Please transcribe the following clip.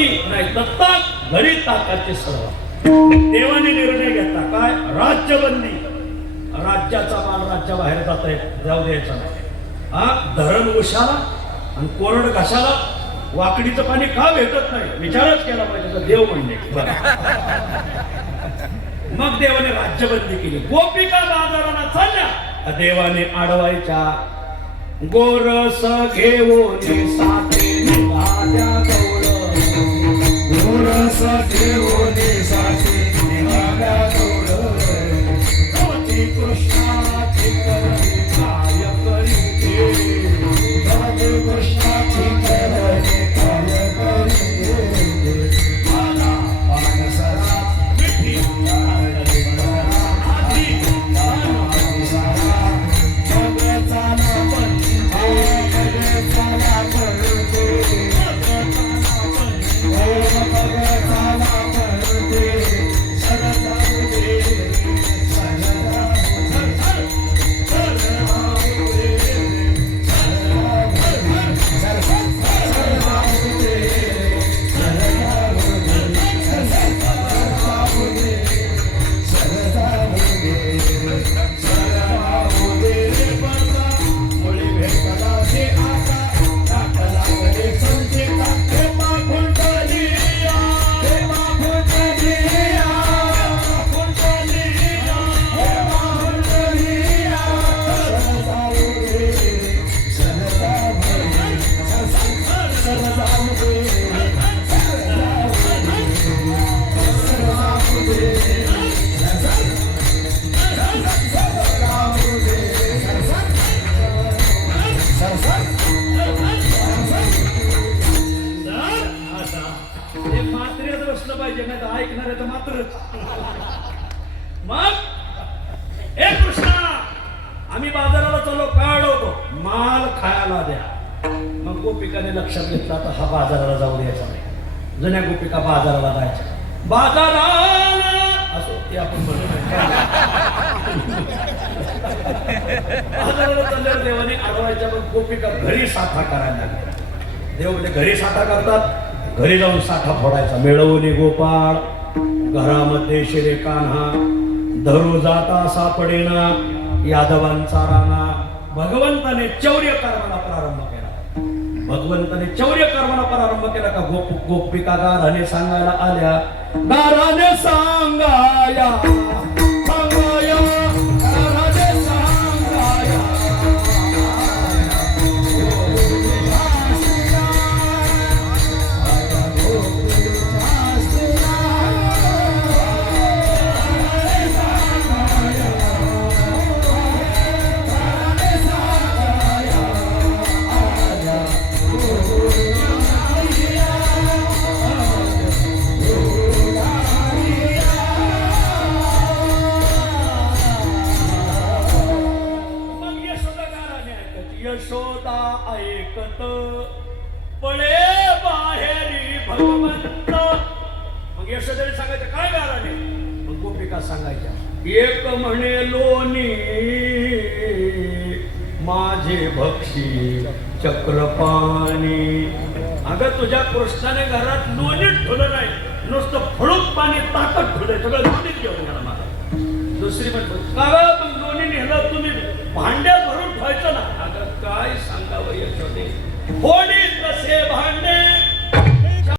घरी नाही दत्ताक घरी ताकाचे सर्व. देवाने निर्णय घेतला काय राज्यबंदी. राज्याचा माल राज्याबाहेर जाऊ द्यायचा नाही. हा धरण उशाला आणि कोरड घशाला वाकडीचं पाणी का भेटत नाही विचारच केला पाहिजे तर देव म्हणणे. मग देवाने राज्यबंदी केली. गोपिका बाजाराला चालल्या देवाने अडवायच्या. गोरस घेऊन साथे निघाल्या गौळ. गोरस घेऊन साथे निघाल्या गौळ. राधी कृष्णाची करणी काय करीते. राधी कृष्णाची करणी काय करीते. मला पानसरा मिठी मग हे कृष्णा आम्ही बाजाराला चाललो काय होतो माल खायला द्या. मग गोपिकाने लक्षात घेतला तर हा बाजाराला जाऊ द्यायचा नाही. जुन्या गोपिका बाजाराला जायच्या. बाजाराला असो ते आपण बाजाराला चालल्यावर देवाने अडवायच्या. मग गोपिका घरी साठा करायला लागल्या. देव म्हणजे घरी साठा करतात. घरी जाऊन साठा फोडायचा. मिळवणे गोपाळ घरामध्ये शिरे कान्हा धरू जाता सापडेना यादवांचा राणा. भगवंताने चौर्य कर्माला प्रारंभ केला. भगवंताने चौर्य कर्माला प्रारंभ केला का गोपिका गाराने सांगायला आल्या. गाराने सांगाया सांगाया गाराने सांगाया. यशोदा ऐकत पळे बाहेरी भगवंत. मग यशोदेने सांगायचं काय गाराने. मग गोपिका सांगायच्या. एक म्हणे लोणी माझे भक्षी चक्रपाणी. अगं तुझ्या कृष्णाने घरात लोणीत ठेवलं नाही नुसतं फळूक पाणी ताकद ठेवलंय. सगळं लोणीत घेऊन गेला मला. दुसरी म्हणतो का मग लोणी नेलं तुम्ही भांड्यात भरून ठेवायचं ना. अगं काय सांगावं यशोदे. होडी तसे भांडे